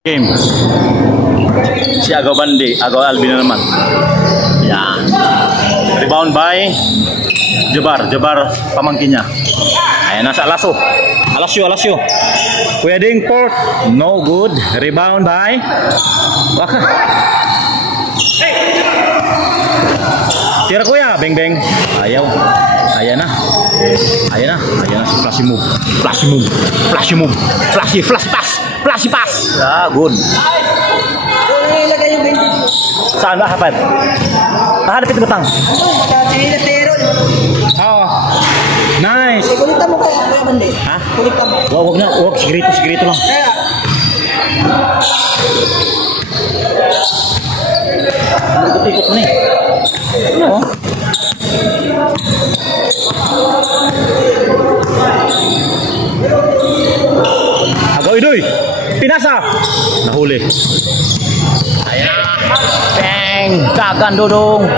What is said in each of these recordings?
Game. Si Agaw Bandi, Agaw Alvin na naman. Yan. Rebound by Jabar pamangkin niya. Ayan, nasa Alasyo. Kuya Ding Port, no good. Rebound by Waka. Tira Kuya, beng. Ayaw. Ayan na. Flashy pass. Ah, good. Saan ba kapan? Hanapin mo tang. Oh. Nice. Kulitan mo kaya Kuya Bandi. Ha? Kulitan mo. Wag na. Sigrito lang. Ikot na eh. Ano? Agaw Idoy. Pinasa. Nahuli. Ayan na. Bang. Kagan Dudong.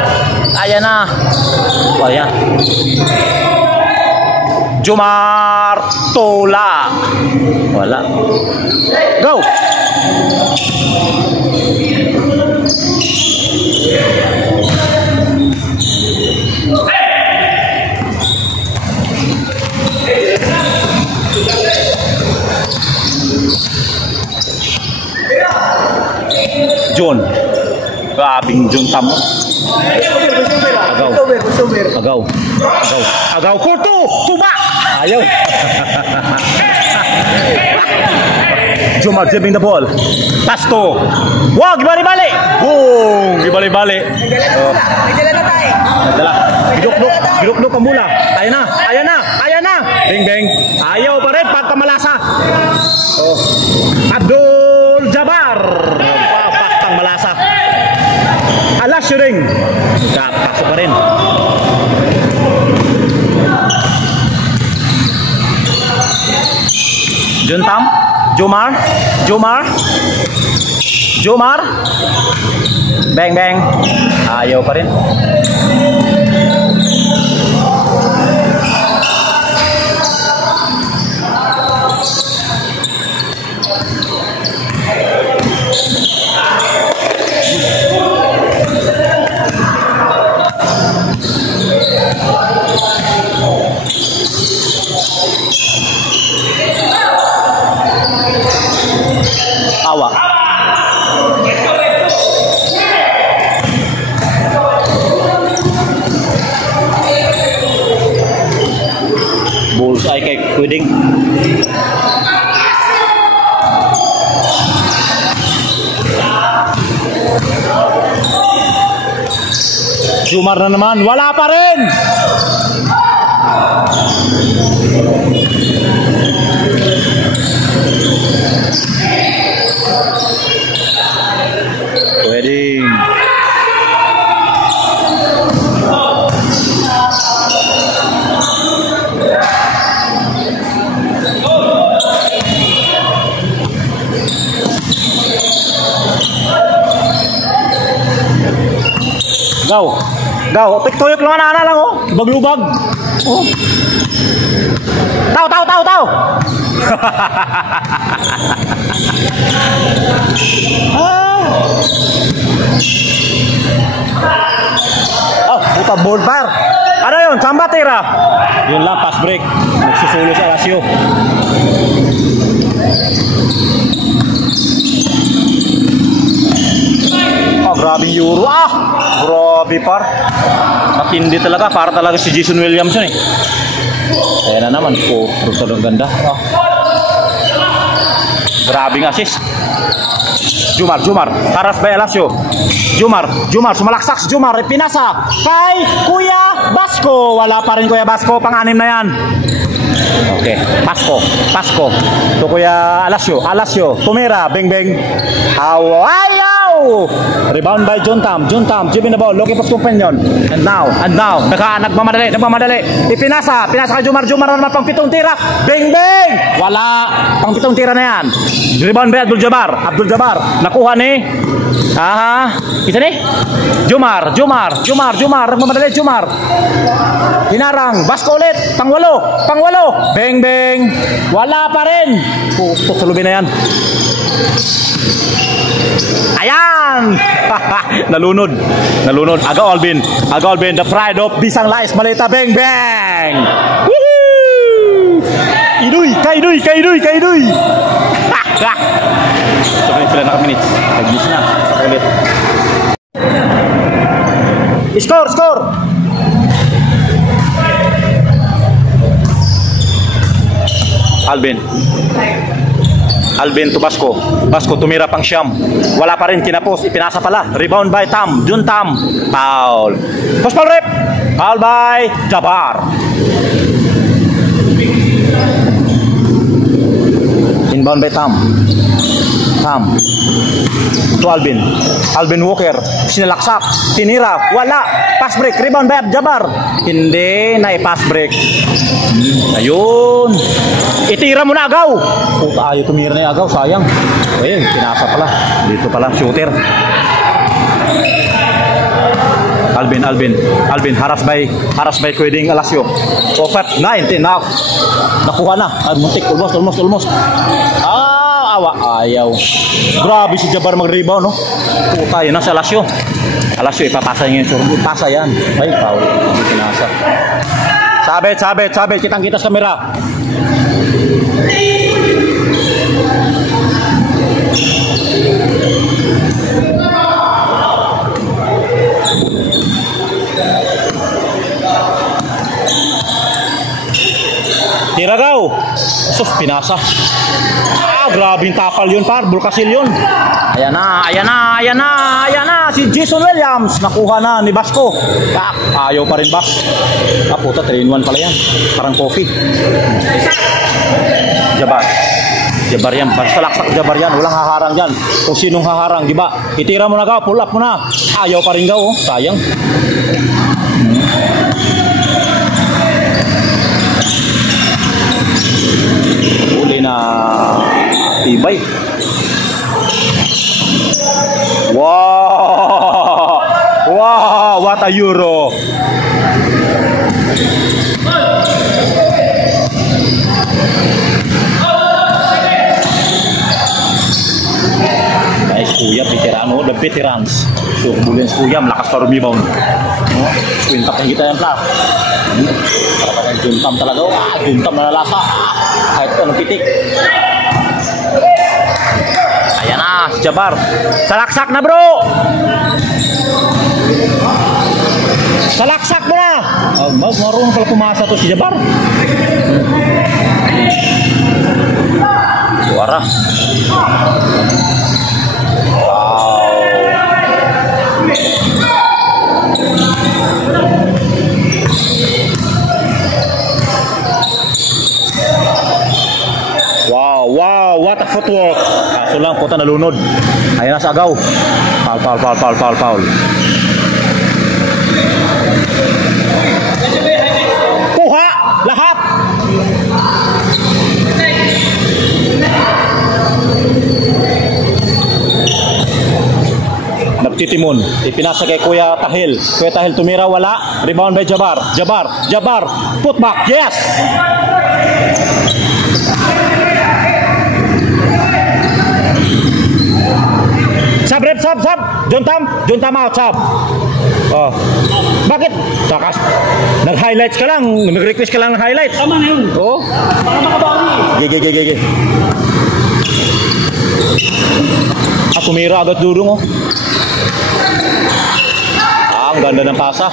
Ayan na. Oh, ayan. Jomar Tola. Wala. Go. John. Grabing John Tam. Agaw. Kurto. Tuba. Ayaw. Jomar jabbing the ball. Pasto. Wow, gibali-bali. Boom, gibali-bali. Nagdala na tayo. Nagdala. Gidukduk ang mula. Ayan na. Beng. Ayaw pa rin pagkamalasa. Oh. Abdul Jabbar. Pagpastang malasa. Alasyo ring. Pasok pa rin. Juntam. Jomar. Beng. Ayaw pa rin. Awa. Bullseye kay Kuding. Jomar na naman, wala pa rin. Wedding. Gaw. Tuyok lang na lang oh. Lubag. Oh. Tao. Puta ball bar. Ano yun? Samba tira. Yun lang, pass break. Nagsusulo sa Alasyo. Grabe Euro. Grabe par. Matindi talaga. Para talaga si Jason Williamson eh. Ayan na naman. Talagang ganda. Grabing assist. Jomar. Paras by Alasyo. Jomar. Sumalaksak si Jomar. Pinasa. Kay Kuya Basko. Wala pa rin Kuya Basko. Pang-anim na yan. Okay. Pasko. Ito Kuya Alasyo. Tumira. Beng. Ayaw. Oh! Rebound by John Tam. John Tam, Jimmy the ball, looking for his companion. And now. Nagmamadali. Pinasa kay Jomar na naman pang 7 tira. Bing bing! Wala. Pang 7 tira na yan. Rebound by Abdul Jabbar. Nakuha ni kita ni? Jomar. Nagmamadali Jomar. Hinarang, Basko ulit. Pang 8. Bing bing. Wala pa rin. Putok sa lubi na yan. Ayan! Nalunod. Aga Alvin, the pride of Bisang Lais, Malita, bang bang! Woohoo! Kaidoy! Sobrang sila na minutes. Nag-miss na. Ulit. Score! Alvin to Basko tumira pang Siyam, wala pa rin, kinapos, ipinasa pala, rebound by Jun Tam, foul, post ball rep, foul by Jabbar, inbound by Tam to Alvin Walker, sinalaksak, tinira, wala, pass break, rebound by Jabbar, hindi na i-pass break. Ayun, itira mo na Agaw. Puta, ayaw tumira na yung Agaw, sayang. Ayun, pinasa pala. Dito pala, shooter. Alvin, haras by Kweding Alasio. Offer, 19, nakuha na. Muntik, almost. Awa, ayaw. Grabe si Jabbar mag-rebound, no? Puta, yun na sa Alasio, ipapasa niya yung surbo. Pasa yan. Ay, foul. Pinasa. Sabit, kitang-kita sa kamera. Tiragaw. Sus, pinasa. Grabing tapal yun, par. Bulkasil yun. Ayan na. Si Jason Williams. Nakuha na ni Basko. Ayaw pa rin, Bas. Puta, 3-in-1 pala yan. Parang coffee. Jabbar yan. Basta laksak Jabbar yan. Walang haharang yan. Kung sinong haharang, di ba? Itira mo na Gaw. Pull up mo na. Ayaw pa rin Gaw. Oh. Sayang. Uli na tibay. Wow, what a Euro. Nice kuya, veterano, the veterans. So, Bulens kuya, malakas pa rebound. Quinta pa kita yan, Pla. Para pa rin Juntam talaga. Juntam na nalasa. Kahit anong pitik. Ayan na, si Jabbar. Salaksak na, bro. Salaksak mo na. Marunong pala pumasa to si Jabbar. Suara. Wow, what a footwork. Kaso lang, puta nalunod. Ayan na sa Agaw. Foul. Kuha! Lahat! Nagtitimon. Ipinasa kay Kuya Tahil. Kuya Tahil tumira, wala. Rebound by Jabbar. Putback, yes! Sub. John Tam out, sub. Oh. Bakit? Takas. Nag-highlights ka lang. Nag-request ka lang ng highlights. Tama na yun. Oo. Baka makabawi. Gege. Tumira agad durong, oh. Ang ganda ng pasa.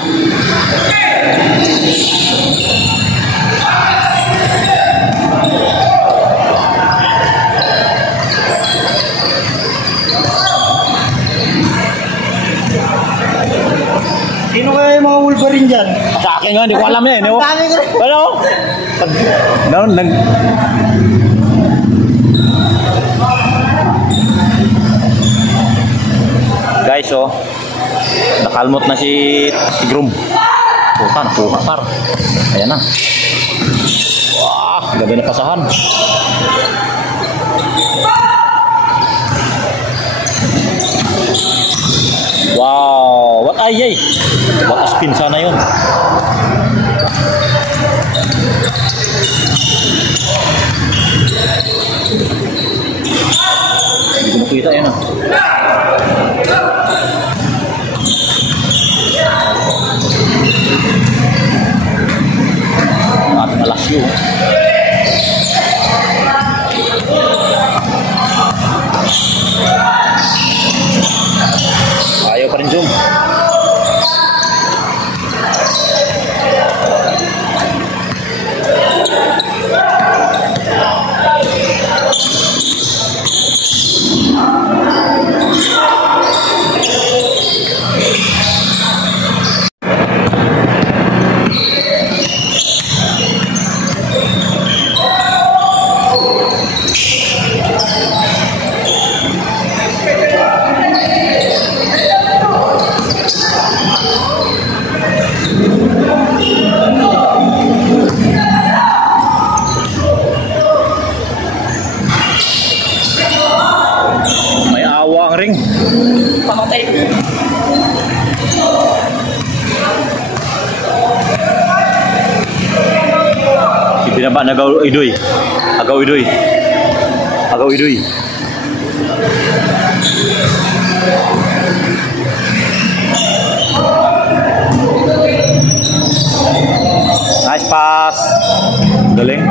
Sino kaya yung mga Wolverine dyan? Sa akin nga, hindi ko alam yan. Ang dami ko rin. Ano? guys, oh. Nakalmot na si Grum. Puta, nakuha par. Ayan na. Wah, gabi na pasahan. Wow, what ay. What spin sana yun. Hindi ko nakita yan, ah. At Alasio. Ayaw pa rin zoom. Pamatay. Ibinaba na agaw idoy. Agaw idoy. Agaw idoy. Nice pass. Galing.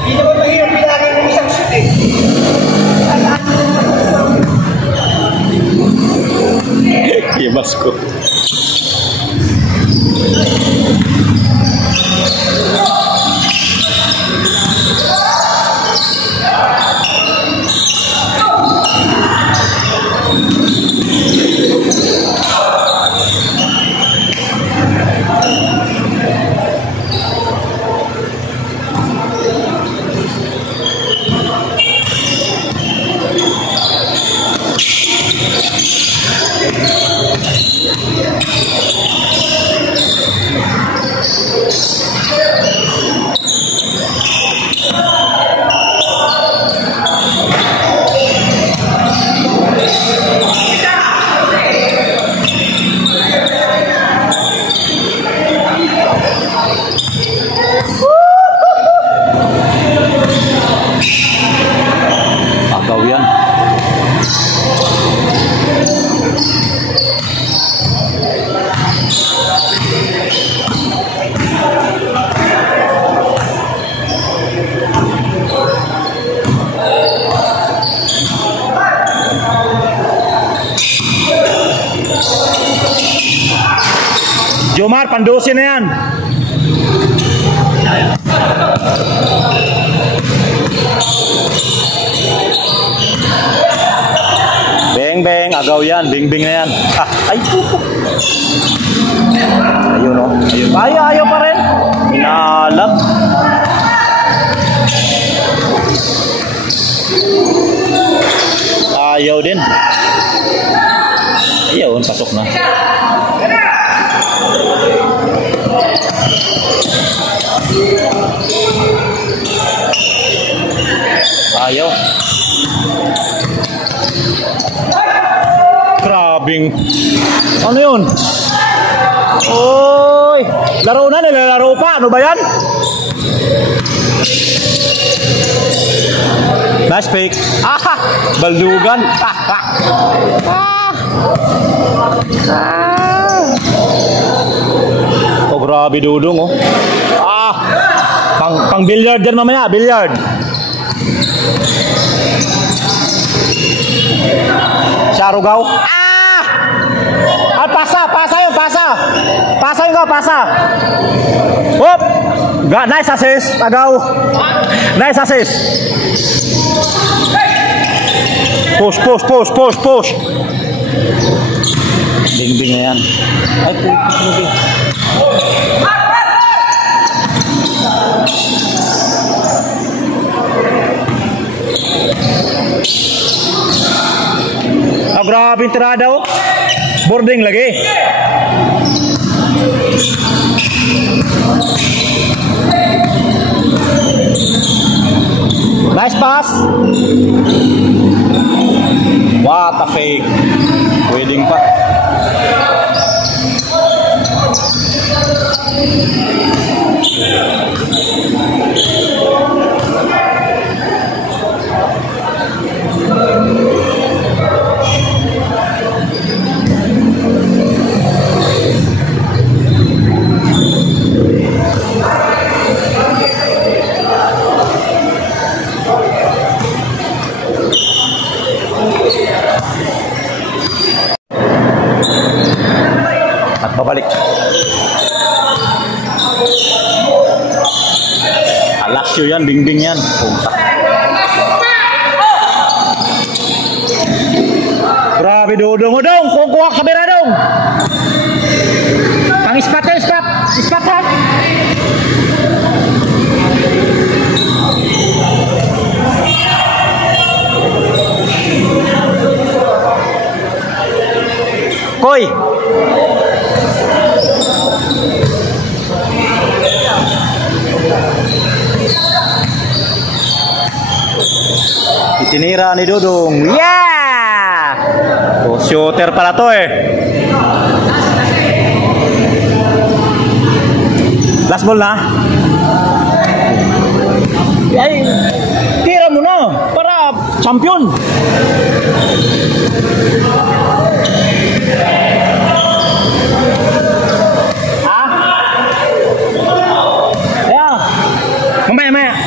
Hindi naman mahirap bilangin ng isang shoot eh. Ibas ko. Agaw yan. Jomar, pandusin na yan. Beng, agaw yan. Bing na yan. Ah, ay, puto. Ayun, no? Ayun. Ayaw pa rin. Inalag. Ayaw din. Ayun, pasok na. Ayaw. Grabing. Ano yun? Oy! Laro na, nilalaro pa. Ano ba yan? Nice pick. Ah! Baldugan. Oh, grabe dudong, oh. Ah! Pang billiard din mamaya, billiard. Sarugaw. Ah! At pasa yun, pasa. Pasa yun, pasa. Hop! Nice assist, agaw. Nice assist. Push. Bing na yan. Ay, push. Grabe yung tirada oh. Boarding lagi. Nice pass. What a fake. Pwedeng pa. At babalik. Alasyo yan, bingbing yan. Punta. Grabe Dodong. Dodong, kukuha kamera dong. Pang ispat ya, ispat. Ispat ha. Koy. Itinira ni Dodong. Yeah! Oh, shooter pala to eh. Last ball na. Ay, tira mo na para champion. Ha? Ayan. Mamaya.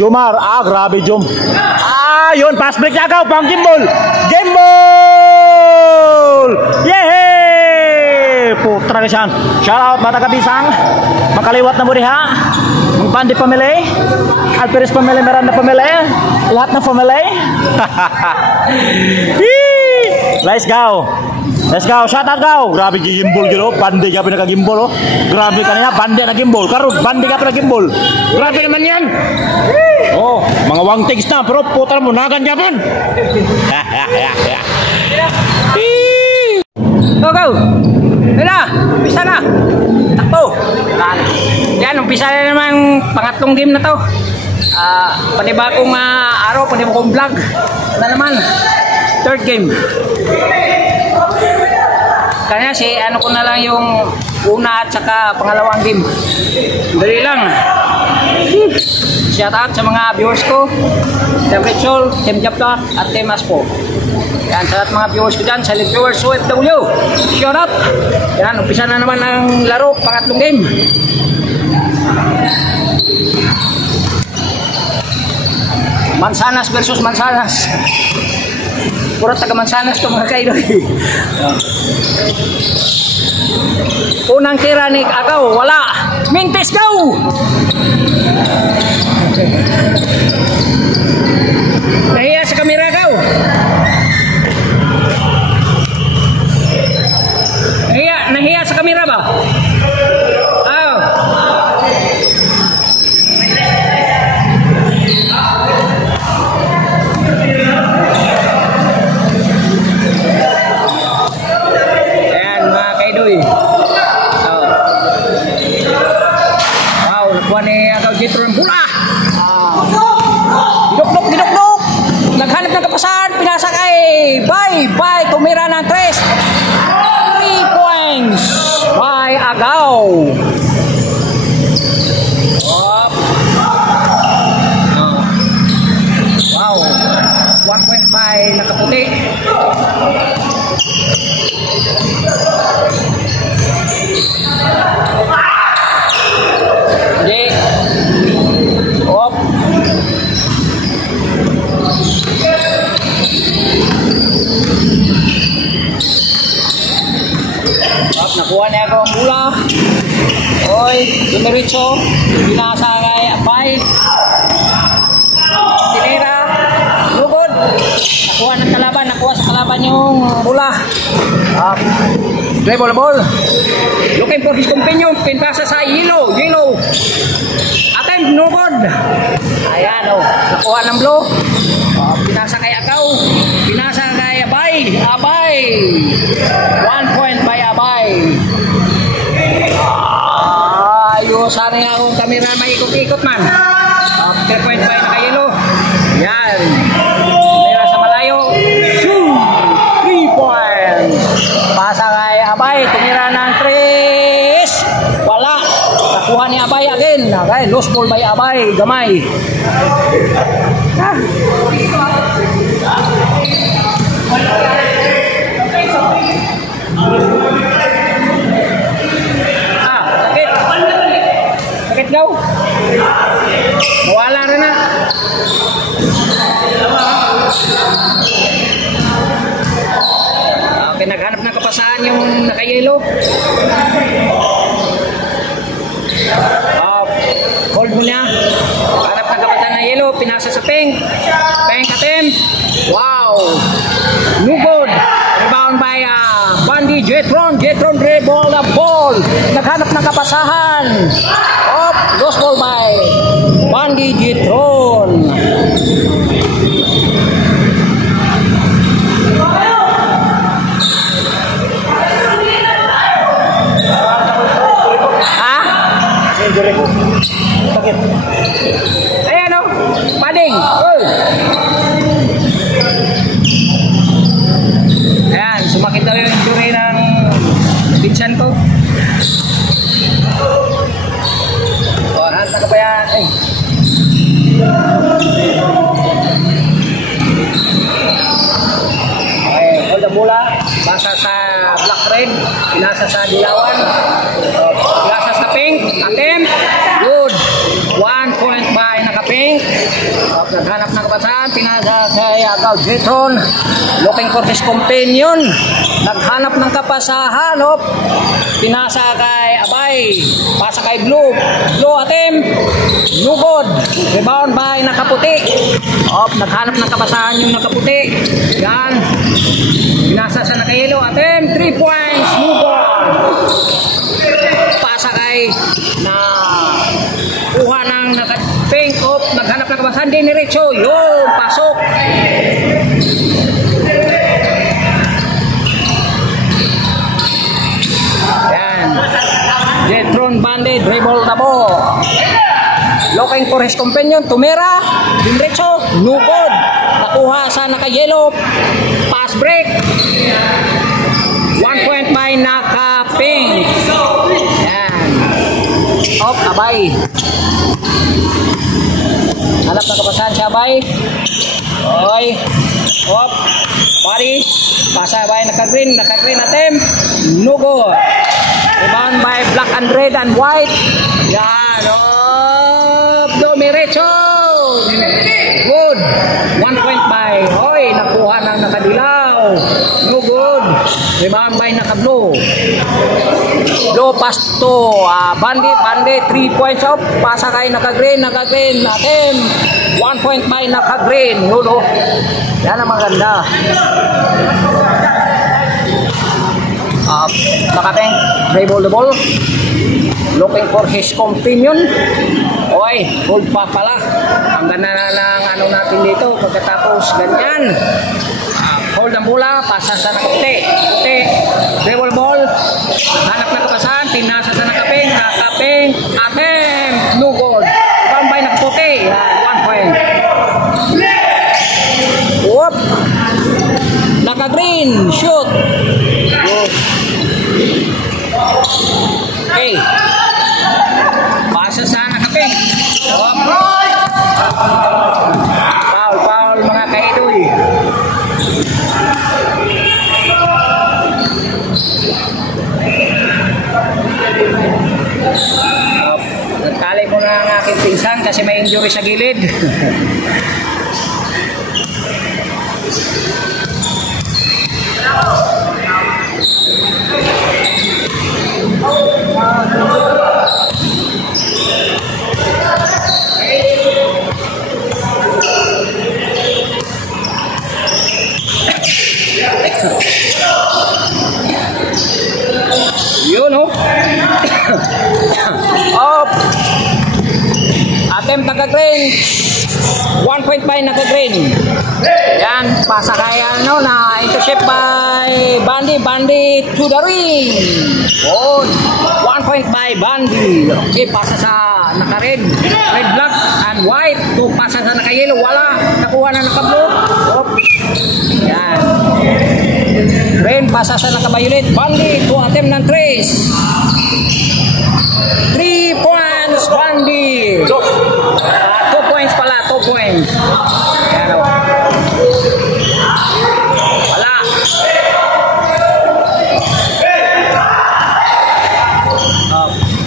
Jomar, grabe Jom. Yun, pass break niya agaw, pang gimbal. Gimbal! Yehey! Putra ka siyan. Shout out, Bata Kabisang. Makaliwat na mo diha. Bandi pamilya. Alperes pamilya, Miranda pamilya. Lahat ng pamilya. Let's go. Let's go. Shout out go. Grabe gimbal gitu. Bandi ka pinaka-gimbal oh. Grabe kanina, bandi na gimbal. Karud, bandi ka pinaka-gimbal. Grabe naman yan. Oh, mga wangtigs na, pero putar mo, naganyaman. Go! Ayun na, umpisa na. Takbo. Yan, umpisa na naman pangatlong game na to. Panibagong araw, panibagong vlog. Na naman, third game. Kanya ko na lang yung una at saka pangalawang game. Dali lang. Shout out sa mga viewers ko, Team Rachel, Team Japla, at Team Aspo. Yan, sa lahat mga viewers ko dyan, sa viewers OFW. Shout out. Yan, umpisa na naman ang laro, pangatlong game. Mansanas versus Mansanas. Puro taga Mansanas to mga kaido. Unang tira ni Agaw, wala. Mintes go! Nahiya sa kamera Agaw. Nahiya sa kamera ba? Jitro ng bola. Didok-dok. Naghanap ng kapasan, pinasa kay Bye, tumira ng 3 points by Agaw. Wow. 1 point by nakaputi. Nakuha niya ako ang bola. Oy, dumiritso. Binasa kay Abay. Tinira. Lugod. Nakuha ng kalaban. Nakuha sa kalaban yung bola. Dribble ball. Looking for his companion. Pinpasa sa Yellow. Attempt. attempt, no good. Ayan, oh. Nakuha ng blue. Pinasa kay Akaw. Pinasa kay Abay. Abay. 1 point by Abay. Ayusan na akong kamera may ikot-ikot man. 3 point by naka-yellow. Yan. Kamera sa malayo. Shoot! 3 points. Pasa kay Abay. Tumira ng 3. Wala. Nakuha ni Abay again. Okay, lost ball by Abay. Gamay. Sakit. Sakit daw. Mawala rin na. Okay, naghanap ng kapasahan yung naka-yellow. Hold mo niya. Hanap ng kapasahan na yellow. Pinasa sa pink. Pink attempt. Wow. No good. Rebound by Bandy Jetron. Jetron dribble the ball. Naghanap ng kapasahan. Lost ball by Bandy Jetron. Sakit. Ayan o. Pading. Ayan. Sumakit daw yung injury ng pinsan ko. Hanta ka ba yan? Ay. Okay. Hold the bola. Basa sa black red. Pinasa sa dilawan. Pinasa sa pink. Attempt. Good. 1 point by naka-pink. Naghanap ng kapasahan. Pinasa kay Akaw Jetron. Looking for his companion. Naghanap ng kapasahan. Pinasa kay Abay. Pasa kay Blue. Blue attempt. No good. Rebound by nakaputi. Naghanap ng kapasahan yung nakaputi. Yan. Pinasa sa naka-yellow. Attempt. 3 points. No good. Pasa kay na kuha ng naka-pink. Naghanap ng kapasahan. Diniretso. Yun. Pasok. Jetron Bandy dribble the ball. Looking for his companion. Tumira. Dinretso. No good. Nakuha sa naka-yellow. Pass break. 1 point by naka-pink. Yan. Abay. Hanap na kapasahan si Abay. Oy. Body. Pasa Abay naka-green. Naka-green attempt. No good. Rebound by black and red and white. Yan. Domirecho. Good. 1 point by. Hoy, nakuha ng nakadilaw. No good. Rebound by naka-blue. Blue pass to Bandy. 3 points up. Pasa kay naka-green. Naka-green. Atin. 1 point by naka-green. No. Yan ang maganda. Nakating dribble the ball. Looking for his companion. Oy, hold pa pala. Ang ganda na ng ano natin dito. Pagkatapos ganyan. Hold ang bola. Pasa sa nakaputi. Puti. Dribble ball. Hanap na kapasahan. Pinasa sa nakaping. Nakaping. Attempt. No good. Pambay nakaputi. 1 point. Whoop. Naka-green. Shoot. Good. Okay. Pasa sa nakaping. Foul mga kaidoy. Nagtali ko na ang aking pinsan kasi may injury sa gilid. Yun, oh. attempt naka-green. 1.5 naka-green. Yan, pasa kaya ano na intercept by Bandy to the ring. Oh, 1.5 Bandy. Okay, pasa sa naka-red, red black and white. To pasa sa naka-yellow, wala. Nakuha na naka-blue. Oh. Yan. Green, pasa sa naka-violet. Bandy to attempt ng trace. 3 points, Bandy. 2 points pala, 2 points. Ayan o. Wala.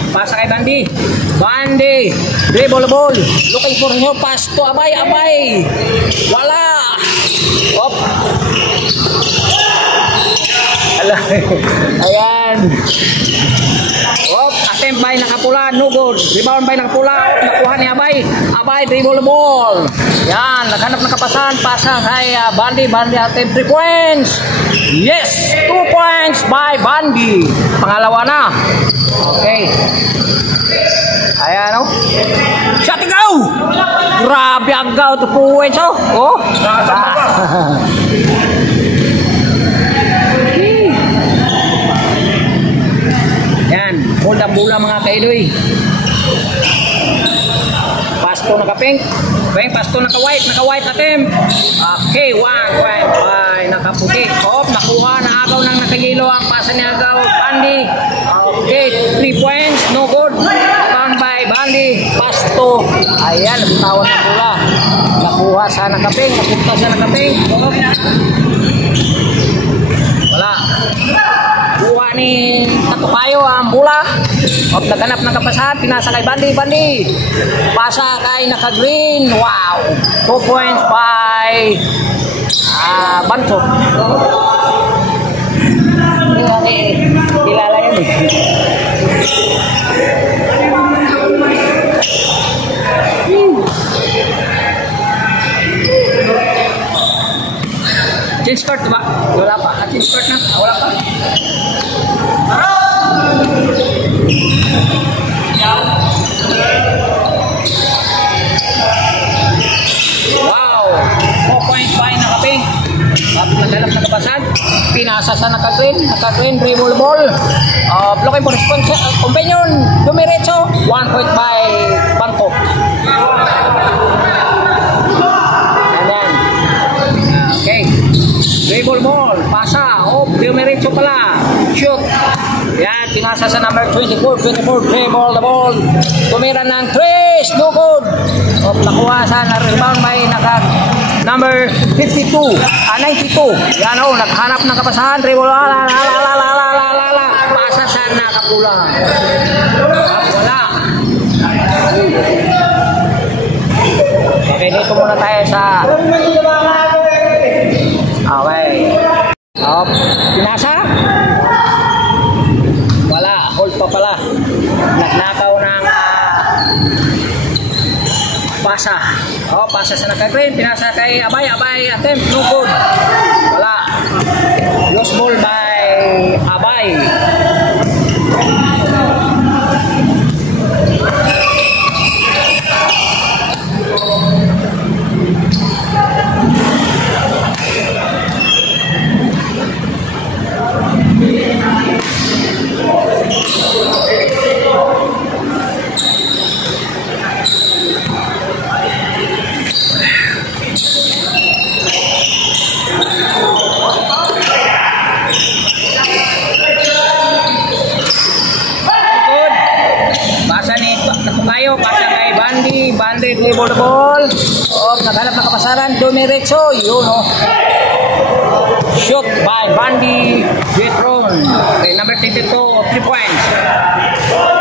Pasa kay Bandy. Bandy. Dribble ball. Looking for her pass to Abay. Wala. Op. Ayan. Attempt by nakapula, no good. Rebound by nakapula, nakuha ni Abay, dribble ball. Yan, naghanap ng kapasan, pasa kay Bandy attempt 3 points. Yes, 2 points by Bandy. Pangalawa na. Okay. Ayan, oh. Shot to go! Grabe ang go, 2 points, oh. Oh. Hold ang bola mga kailoy. Pasto naka-pink. Pasto naka-white attempt. Okay, 1 point. Ay, nakaputi. Hop, nakuha na agaw ng nakagilo ang pasa ni agaw. Bandy. Okay, 3 points. No good. Rebound by Bandy. Pasto. Ayan, nabitawan ng bola. Nakuha sa naka-pink. Napunta sa naka-pink. Wala. Kuha ni Tatukayo ang bola. At naghanap ng kapasahan. Pinasa kay Bandy. Pasa kay naka-green. Wow. 2 points by Banto. Kilala yan eh. Change court ba? Wala pa. Change court na? Wala pa. Wow! 4 points by naka-pink. Tapos naghanap na kapasan. Pinasa sa naka-green dribble ball. Looking for companion. Dumiretso. 1 point by Banto. Ayan. Okay. Dribble ball. Pasa. Dumiretso pala. Shoot. Yan, pinasa sa number 24, dribble the ball. Tumira ng 3, no good. Nakuha sa rebound by number 52, 92. Yan o, naghanap ng kapasahan, dribble, pasa sa nakapula. Wala. Okay, dito muna tayo sa pinasa. Hold pa pala. Nagnakaw ng pasa. Pasa sa naka-green. Pinasa kay Abay. Attempt. No good. Wala. Lost ball by Abay. Bandy dribble the ball. Naghanap ng kapasaran. Dumiretso. Yun o. Shoot by Bandy. Jetron. Okay, number 22. 3 points.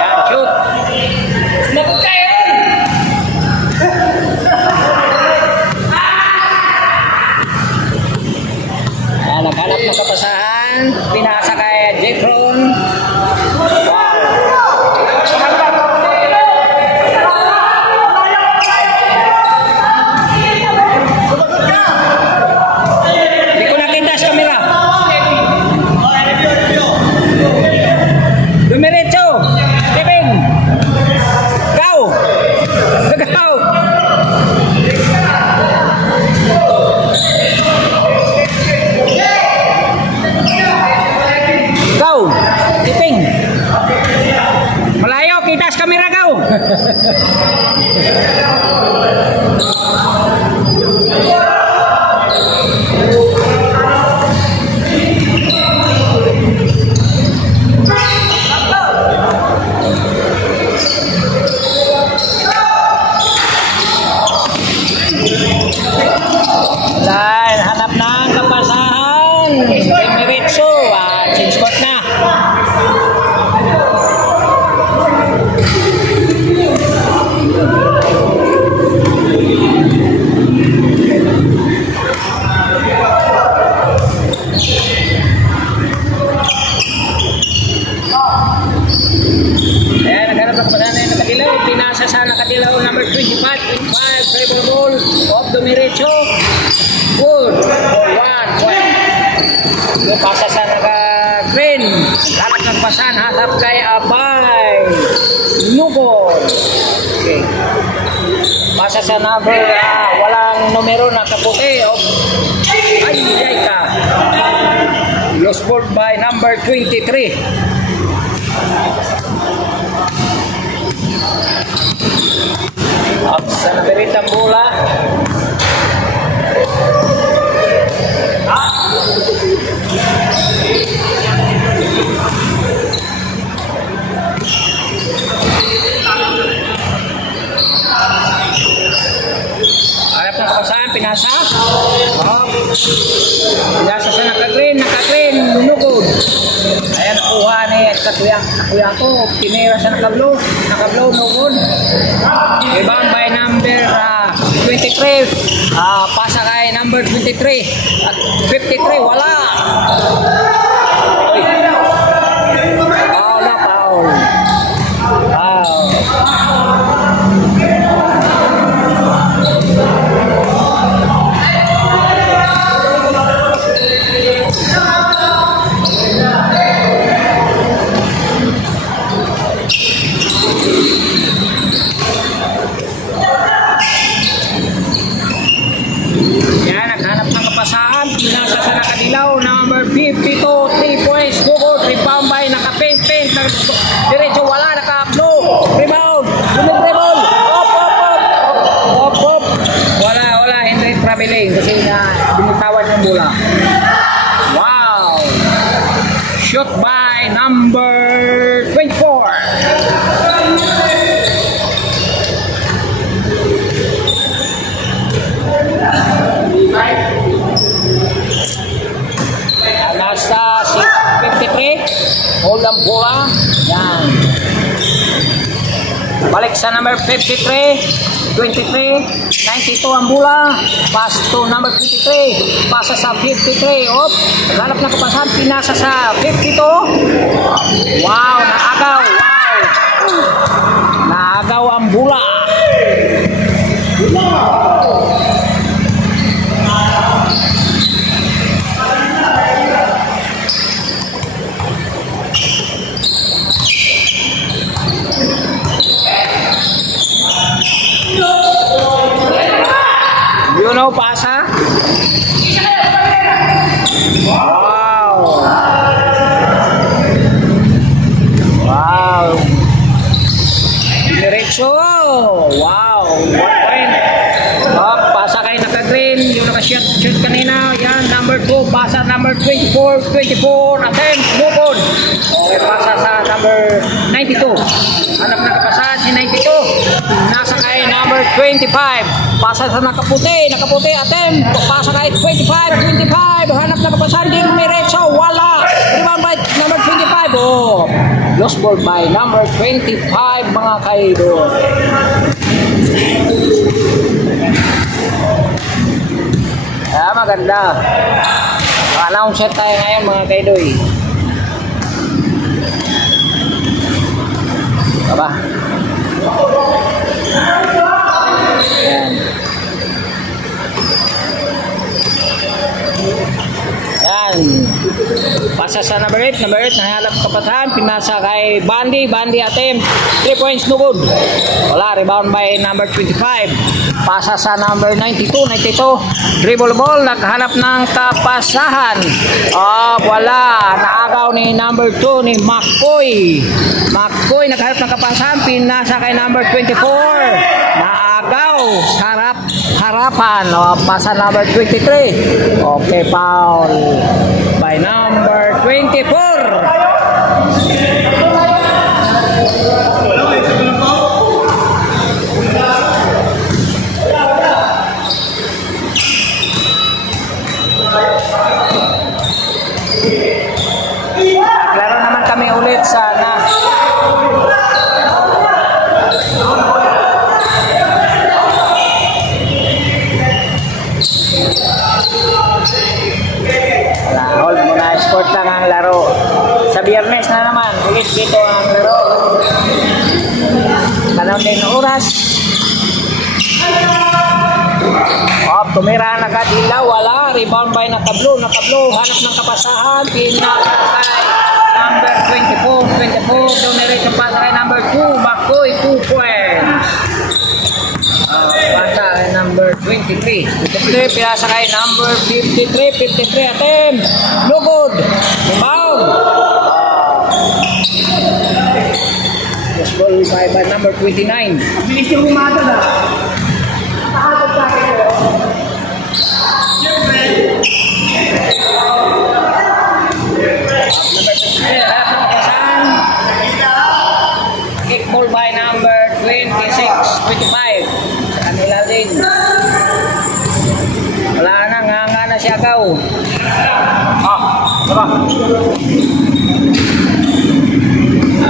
Yan, shoot. Yan, naghanap ng kapasahan. Pinasa kay Jetron. Dumiretso. Kevin. Go. Demiretso, change court na. Pinasa sa nakadilaw number 25, favorable ball of Demiretso. Good. 1 point. Pasa sa naka-green. Lalak ng pasan, hatap kay Abay Nugod. Okay. Pasa sa number, walang numero na kaputi of ay ka. Lost ball by number 23. Up sa nabiritang bola. Harap ng kapasahan, pinasa. Pinasa sa naka-green, nugod. Ayan, nakuha ni kakuya ko, tinira sa naka-blue, nugod. Rebound by number 23, pasa kay number 23 at 53, wala. Foul na foul. Pinasa sa nakadilaw, number 52, 3 points, Nugod, rebound by naka-paint, diretso wala, naka-blue, rebound, dribble, op, wala, hindi traveling kasi binitawan yung bola. Wow, shot by number 24. Nasa 53, hold ang bola. Yan. Balik sa number 53, 23, 92 ang bola. Pass to number 53. Pasa sa 53. Op, naghanap na kapasahan. Pinasa sa 52. Wow, naagaw. Naagaw ang bola. Pasa. Wow. Diretso. Wow. 1 point. Pasa kay naka-green. Yung naka-shoot kanina. Yan, number 2. Pasa number 24. Attempt. Move on. Okay, pasa sa number 92. Hanap na kapasahan si 92. Nasa kay number 25. Pasa sa nakaputi, attempt. Pasa kay 25. Hanap na kapasahan din Demiretso, wala. Rebound by number 25. Oh, lost ball by number 25, mga kaidol. Maganda. Announce set tayo ngayon, mga kaidoy. Aba. Yan. Pasa sa number 8, nahalap kapatahan, pinasa kay Bandi attempt, 3 points, no good. Wala, rebound by number 25. Pasa sa number 92, dribble ball, naghanap ng kapasahan. Wala, naagaw ni number 2 ni McCoy, naghanap ng kapasahan, pinasa kay number 24. Naagaw, harapan. Pasa number 23. Okay, foul by number 24. Naglaro naman kami ulit sana. Hold muna, sport lang ang laro. Sa Biyernes na naman, ulit dito ang laro. Tanong din oras. Tumira nakadilaw, wala. Rebound by nakablo, hanap ng kapasahan. Pinakay number 24. Donate ng pasa kay number 2. Bakoy, 2 points. Pasa kay number 23. Pinasa kay number 53 attempt. No good. Rebound. Just ball by number 29. Bilis yung umata na. Nakakot sa akin yun. Kick ball by number 25 sa kanila din. Wala na, nga na siya agaw. Tara.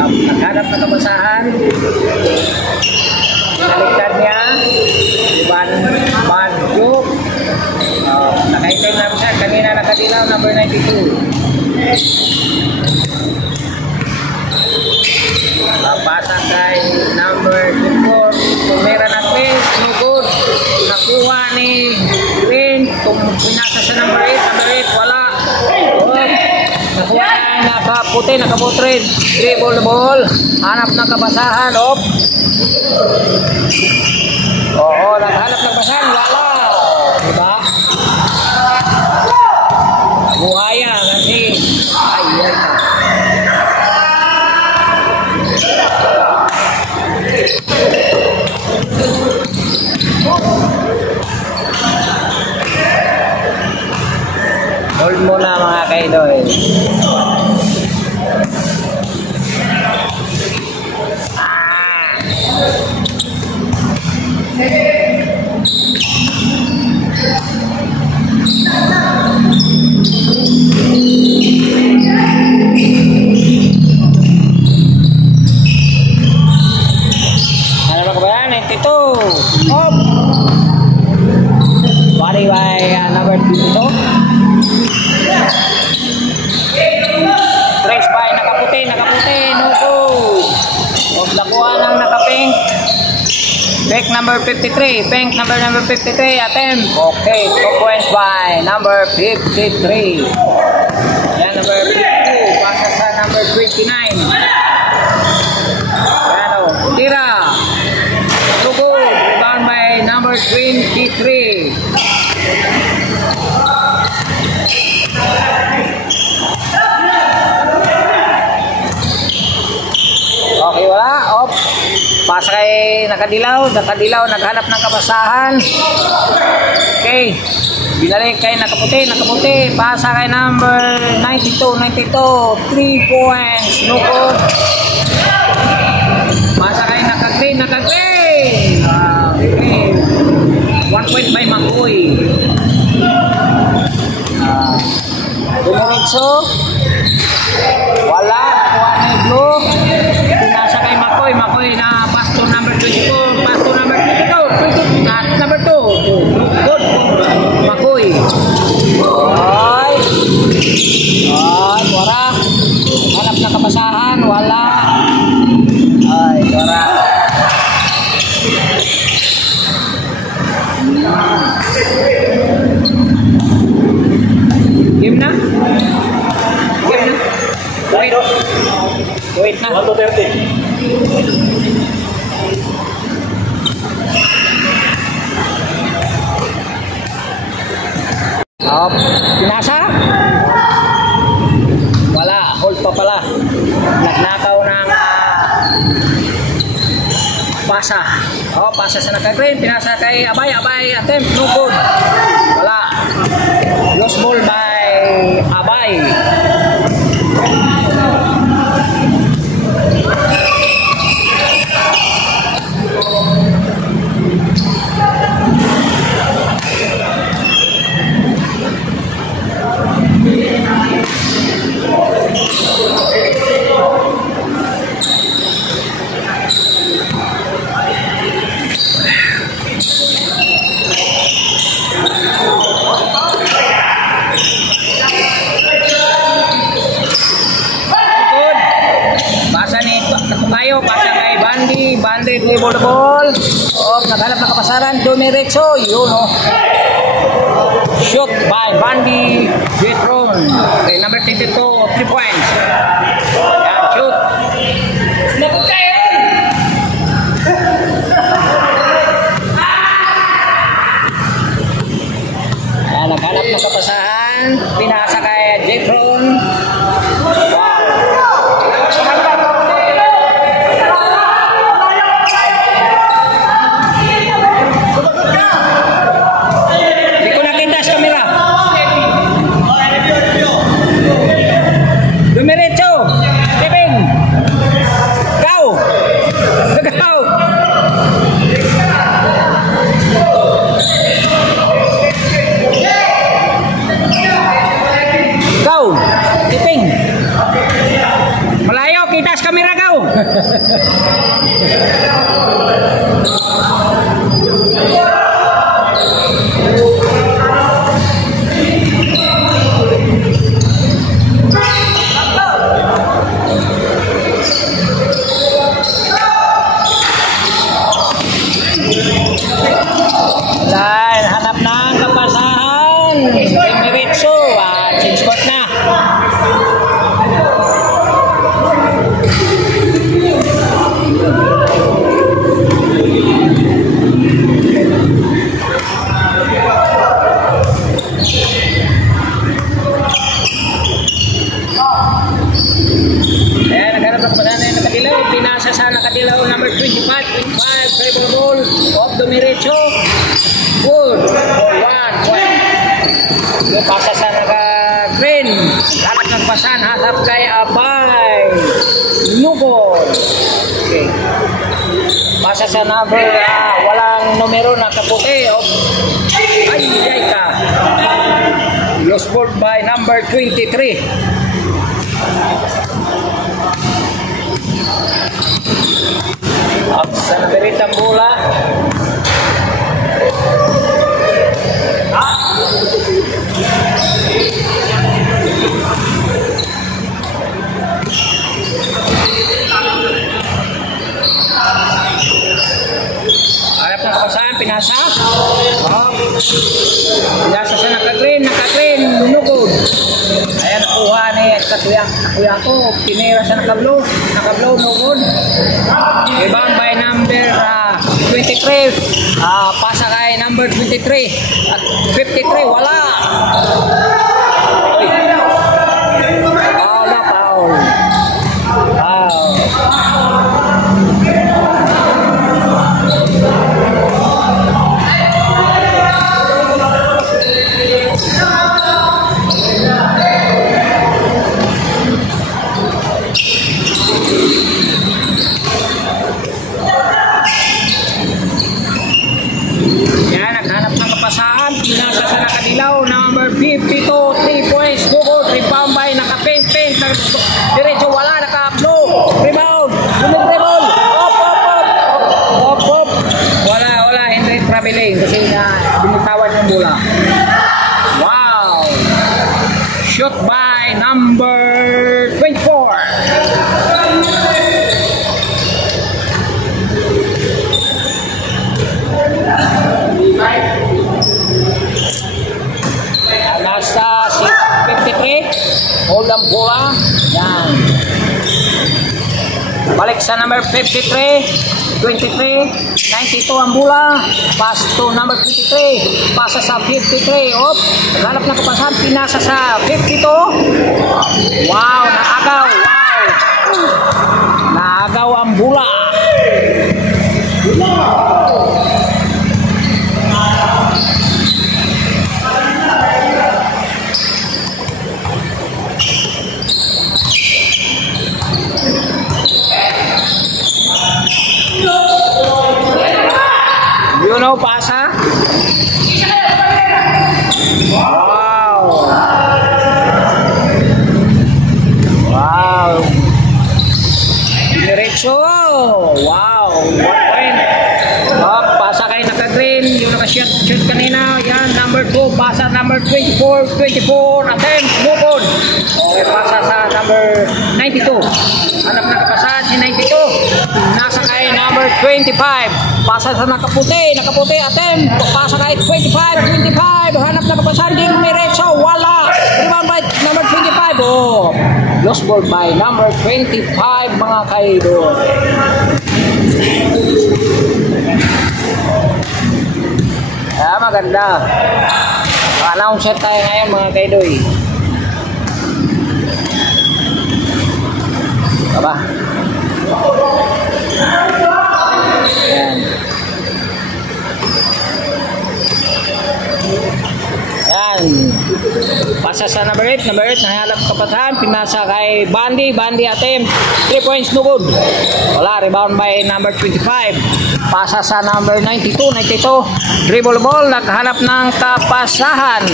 Naghanap na kabasahan. Naliktad niya. Badjuk. Nakaitin na siya. Kanina nakadilaw, number 92. Pasa kay number 24. Tumira na twist. No good. Nakuha ni Green. Pinasa sa number 8. Number 8 wala. Nakuha na nakaputi. Nakaputrid. Dribble the ball. Hanap ng kabasahan. Op. Oo, naghanap ng basahan. Wala. Diba? Buhaya kasi. Ay. Hold mo na mga kaidoy. Ano ba ba? 92. Up. Body by number 22. Trace by nakaputi. No good. Huwag nakuha ng nakapink. Pink number 53. Attempt. Okay. 2 points by number 53. Yan, number 52. Pasa sa number 29. Ano? Tira. No good. Rebound by number 23. Okay, wala. Op. Pasa kay nakadilaw, naghanap ng kabasahan. Okay. Binalik kay nakaputi. Pasa kay number 92. 3 points. No good. Pasa kay nakagreen. Okay. 1 point by Makoy. Dumiretso. Wala. Nakuha ni Blue. Pinasa kay Makoy na pass to number 24, pass to number 22, number 2. Good. Makoy. Ay, wala. Hanap na kabasahan, wala. Ay, wala. Game na? Wait na. 1 to 30. Pinasa? Wala. Hold pa pala. Nagnakaw ng pasa. Pasa sa nakagreen. Pinasa kay Abay. Attempt. No good. Wala. Lost ball by Abay. dribble the ball. Naghanap ng kapasaran. Dumiretso. Yun, oh. Shoot by Bandy Jetron. Okay, number 32, 3 points. Yan, shoot. Lagot kayo! Yan, naghanap ng kapasahan. Pinasa kay Jetron. Dumiretso, Kevin. Go. Go. Go. Tiping. Malayo, kita sa kamera, go. Dan hanap ng kapasahan. Dumiretso at change court na. Ayan, naghanap ng kapasahan na nakadilaw. Pinasa sa nakadilaw number 25. 25, dribble roll of Dumiretso. Good. 1 point. Pasa sa naka-green. Lalak ng pasan. Hatap kay Abay. Lugod. Okay. Pasa sa number. Walang numero na kaputi. Ay ka. Lost ball by number 23. Up sa nabiritang bola. Harap ng kapasahan, pinasa. Pinasa sa naka-green, lunugod. Ayan, nakuha ni Katuya ko. Pinira sa naka-blow, nugod. Ibang by number 23. Pasa kay number 23. At 53, wala. Foul na foul. Yan, naghanap ng kapasahan. Pinasa sa nakadilaw. Number 52, 3 points. Bukod, rebound by naka-paint. Diretso, wala, naka-upload. Rebound. Dumidribble. Op. Wala. Hindi traveling kasi binitawan yung bola. Wow. Shot by number 24. Nasa 53. Hold ang bola. Yan. Balik sa number 53. 23. 92 ang bola. Pass to number 53. Pasa sa 53. Naghanap ng kapasahan. Pinasa sa 52. Wow. Naagaw. Naagaw ang bola. Pasa. Wow. Diretso. Wow. 1 point. Pasa kay naka-green. Yung naka-shoot kanina. Yan, number 2. Pasa number 24. Attempt. Move on. Okay, pasa sa number 92. Hanap na kapasahan si 92. Nasa kay number number 25. Pasa sa nakaputi, attempt. Pasa kay 25. Hanap na kapasan, di kumiretso, wala. Rebound by number 25. Oh, lost ball by number 25, mga kaidol. Maganda. Announcer tayo ngayon, mga kaidoy. Aba. Ayan. Ayan. Pasa sa number 8. Nahalap kapatahan. Pinasa kay Bandy attempt. 3 points, no good. Wala. Rebound by number 25. Pasa sa number 92. Dribble ball. Naghanap ng kapasahan.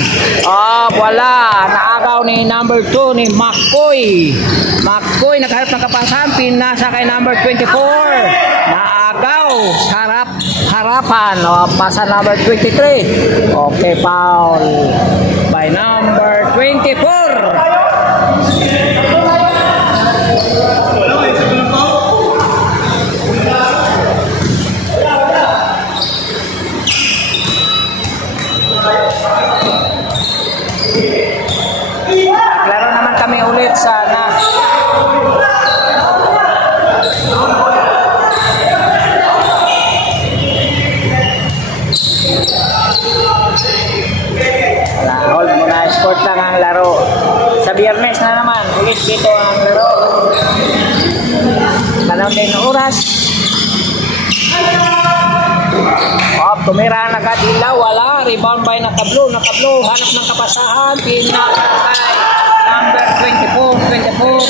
Wala. Naagaw ni number 2 ni McCoy. Naghanap ng kapasahan. Pinasa kay number 24. Naagaw. Harapan. Pasa number 23. Okay, foul by number 24. Naglaro naman kami ulit sana. Hold mo na, sport lang ang laro. Sa Biyernes na naman, ulit dito ang laro. Panahon din ng oras. Tumira nakadilaw, wala. Rebound by nakablo. Hanap ng kapasahan. Pinaka kay number 24.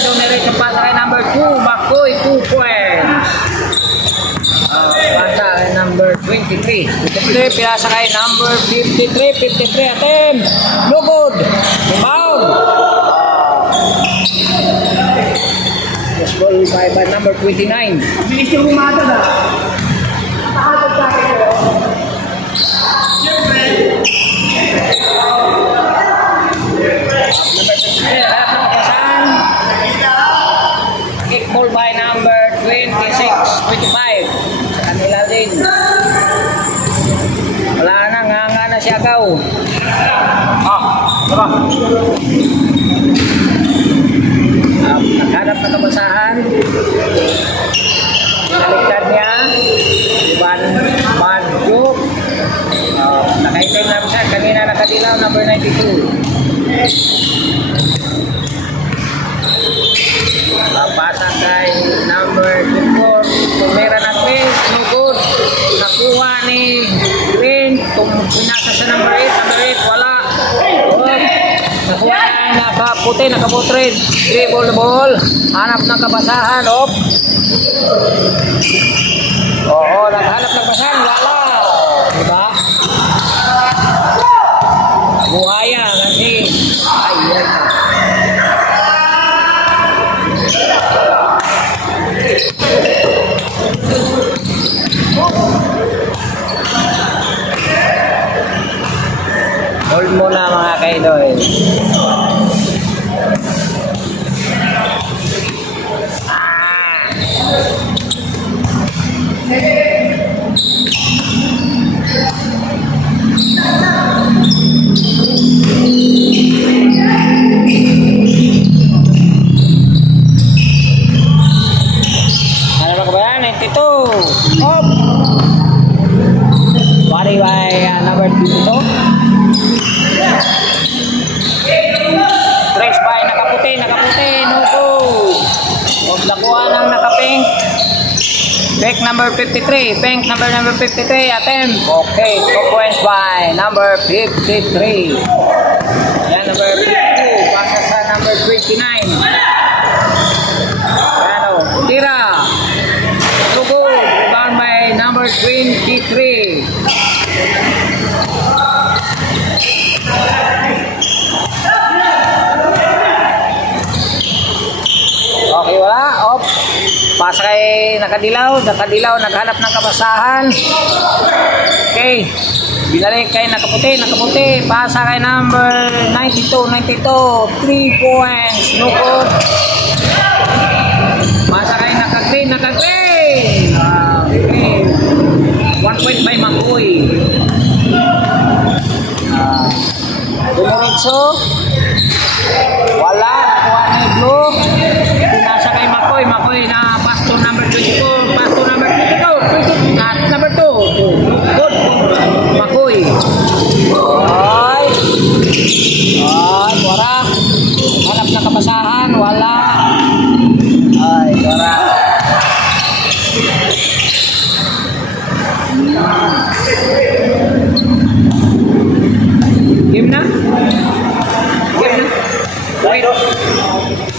Donate ang pasa kay number 2. Bakoy, 2 points. Pasa kay number 23. Pinasa kay number 53. Attempt. No good. Rebound. Yes, ball by number 29. Bilis yung umata na. Nakakagod sa akin ko. Kickball by number 25 sa kanila din. Wala na, nga na siya agaw. Naghanap na kabasahan. Naligtad niya. Badyo. Nakaitay na siya. Kanina nakadilaw, number 92. Pasa kay number 24. Tumira na Chris. No good. Nakuha ni Green. Pinasa sa number 8. Wala. Nakuha na nakaputi. Dribble ball. Hanap ng kabasahan. Oo, naghanap ng kabasahan. Wala. Diba? Buhaya kasi. Ayan. Hold muna mga kaidoy. Ano ba ba yan? 92. Hop! Body by number 22. Trace by nakaputi. No good. Huwag nakuha ng nakapink. Pink number 53. Attempt. Okay. 2 points by number 53. Yan, number 52. Pasa sa number 29. Ano? Tira. No good. Rebound by number 23. Okay, wala. Off. Pasa kay nakadilaw, naghanap ng kabasahan. Okay. Binalik kay nakaputi. Pasa kay number 92. 3 points. No good. Pasa kay nakagreen. Okay.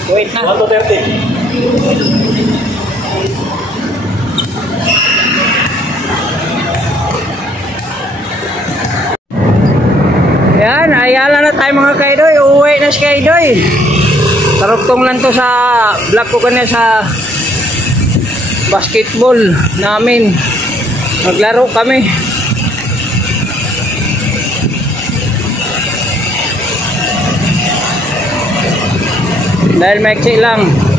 Wait na. 1 to 30. Yan, ayala na tayo mga kaidoy. Uuwi na si kaidoy. Taruktong lang to sa vlog ko kanina sa basketball namin. Maglaro kami. Dahil maiksi lang.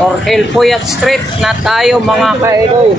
or El Puyat Street na tayo mga ka-idol.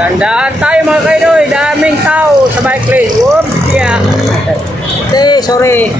Dandaan tayo mga kaidoy, daming tao sa bike lane. Whoops, yeah. Okay, sorry.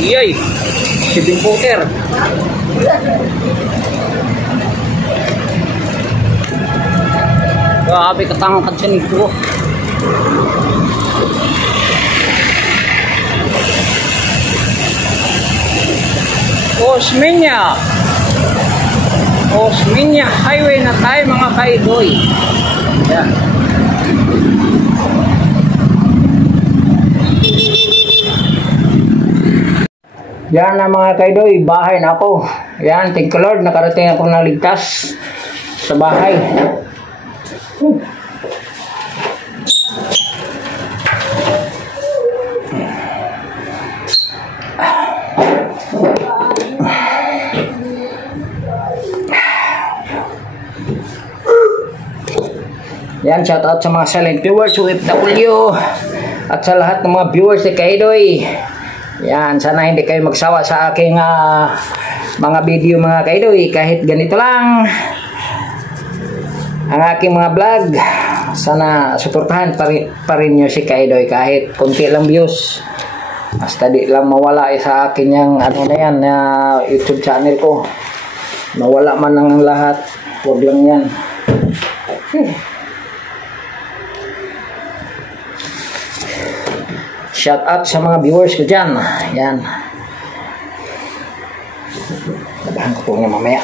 Yay! Shipping footer. Grabe katangkad siya nito. Osmeña Highway na tayo mga kaidoy. Yan. Yan na mga kaidoy, bahay na ako. Yan, thank you Lord, nakarating ako na ligtas sa bahay. Yan, shout out sa mga silent viewers, OFW, at sa lahat ng mga viewers ni Kaidoy. Yan, sana hindi kayo magsawa sa aking mga video mga Kaidoy, kahit ganito lang. ang aking mga vlog. Sana suportahan pa rin nyo si Kaidoy kahit konti lang views. Basta di lang mawala sa akin yung ano na yan na YouTube channel ko. Mawala man ang lahat, huwag lang yan. Shout out sa mga viewers ko dyan. Yan. Labahan ko po nga mamaya.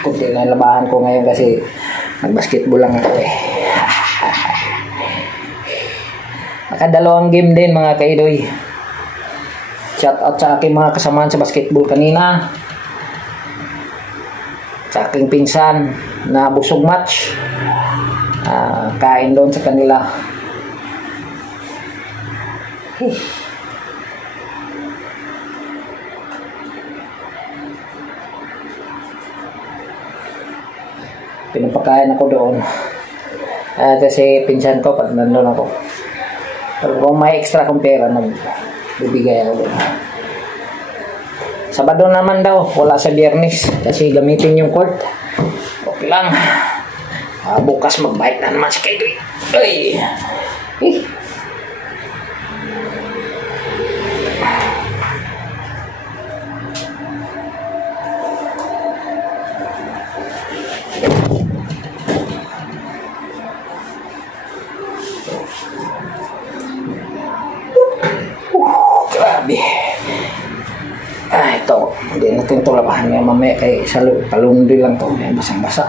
Kunti na labahan ko ngayon kasi nag-basketball lang ako eh. Nakadalawang game din mga Kaidoy. Shout out sa aking mga kasamaan sa basketball kanina. Sa aking pinsan na busog match. Kain doon sa kanila. Pinapakain ako doon. Kasi pinsan ko pag nandun ako. Pero kung may extra kong pera, magbibigay ako doon. Sabado naman daw, wala sa Biyernes. Kasi gamitin yung court. Okay lang. Bukas magbike na naman si Kaidoy. Ay! Grabe. Ito. Hindi natin ito labahan nga mamaya kay palundi lang ito. Basang-basa.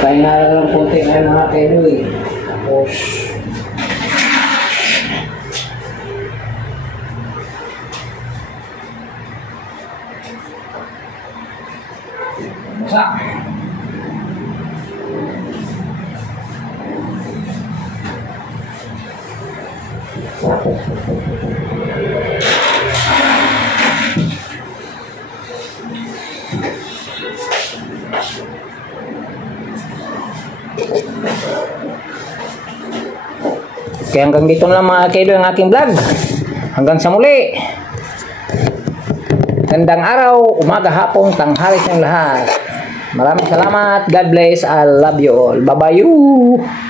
Kain na lang konti ngayon mga Kaidoy. Tapos masa. Kaya hanggang dito lang mga Kaidoy ang aking vlog. Hanggang sa muli. Gandang araw, umaga, hapon, tanghali sa lahat. Maraming salamat. God bless. I love you all. Bye-bye.